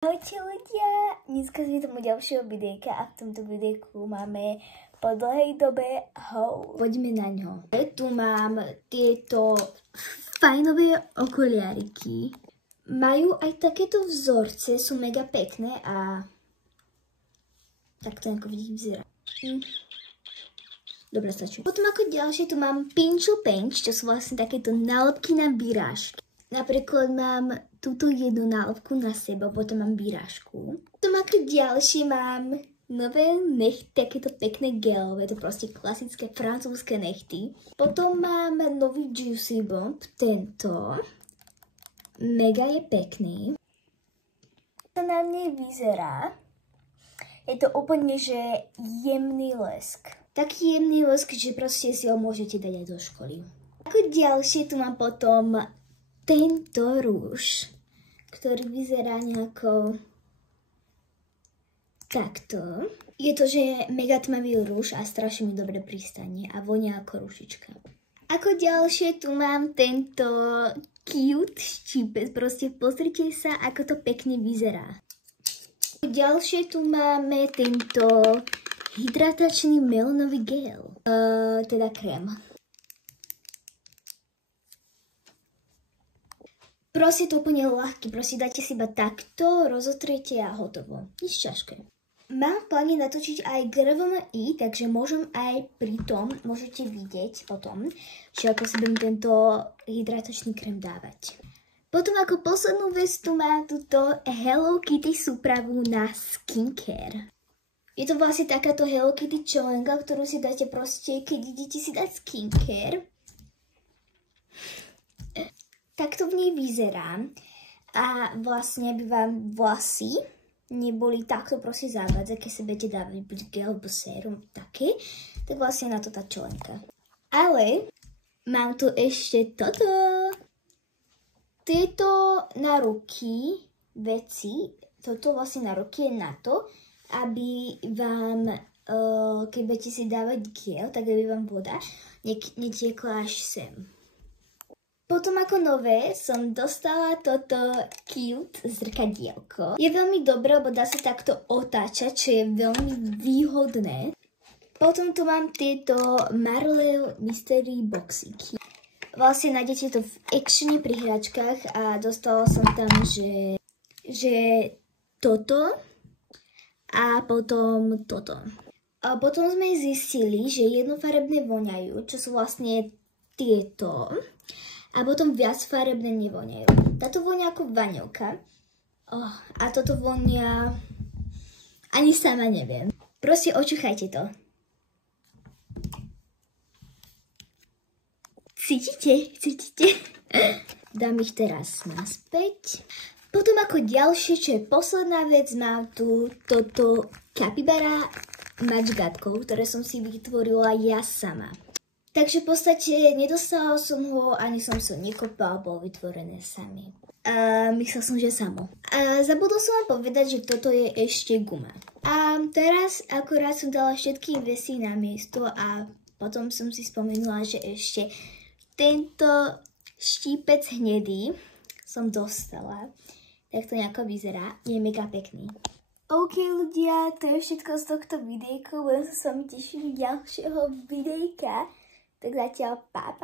Ahojte ľudia, dneska si tomu ďalšieho videjka a v tomto videjku máme po dlhej dobe haul. Poďme na ňo. Tu mám tieto fajnové okuliariky. Majú aj takéto vzorce, sú mega pekné a tak to ako vidím vyzerá. Dobre, stačí. Potom ako ďalšie tu mám Pinchel Paints, čo sú vlastne takéto nálepky na výrážky. Napríklad mám túto jednu nálepku na seba, potom mám výrážku. Potom ako ďalšie mám nové nechty, takéto pekné gelové, to proste klasické francúzske nechty. Potom mám nový Juicy Bomb, tento. Mega je pekný. To na mne vyzerá. Je to úplne, že jemný lesk. Taký jemný lesk, že proste si ho môžete dať aj do školy. Ako ďalšie tu mám potom tento rúž, ktorý vyzerá nejako takto. Je to, že mega tmavý rúž a strašne mi dobre pristane a vonia ako rušička. Ako ďalšie tu mám tento cute štípec, proste pozrite sa, ako to pekne vyzerá. Ďalšie tu máme tento hydratačný melonový gel, teda krém. Proste to úplne ľahké, proste dáte si iba takto, rozotriete a hotovo. Nič ťažké. Mám v pláne natočiť aj GRVMI, takže môžem aj pri tom, môžete vidieť potom, že ako si budem tento hydratačný krém dávať. Potom ako poslednú vec tu mám túto Hello Kitty súpravu na skincare. Je to vlastne takáto Hello Kitty čelenka, ktorú si dáte proste, keď idete si dať skincare. Takto v nej vyzerá a vlastne by vám vlasy neboli takto proste zavádzať, keď si budete dávať buď gel alebo sérum také, tak vlastne na to tá čelenka. Ale mám tu ešte toto. Tieto na ruky veci, toto vlastne na ruky je na to, aby vám, keď budete si dávať gel, tak aby vám voda netiekla až sem. Potom ako nové som dostala toto cute zrkadielko. Je veľmi dobré, lebo dá sa takto otáčať, čo je veľmi výhodné. Potom tu mám tieto Marley Mystery boxíky. Vlastne nájdete to v Actione pri hračkách a dostala som tam, že toto a potom toto. A potom sme zistili, že jednofarebné voňajú, čo sú vlastne tieto. A potom viacfarebné nevoňajú. Táto vonia ako vanilka. A toto vonia... Ani sama neviem. Proste očúchajte to. Cítite? Cítite? Dám ich teraz naspäť. Potom ako ďalšie, čo je posledná vec, mám tu toto Capybara mačgatkou, ktoré som si vytvorila ja sama. Takže v podstate nedostala som ho, ani som si ho nekopala, bolo vytvorené sami. Myslel som, že samo. Zabudol som vám povedať, že toto je ešte guma. A teraz akorát som dala všetky veci na miesto a potom som si spomenula, že ešte tento štípec hnedý som dostala. Tak to nejako vyzerá. Je mega pekný. OK ľudia, to je všetko z tohto videjka. Budem sa s vami tešiť ďalšieho videjka. Tak zatiaľ, pa.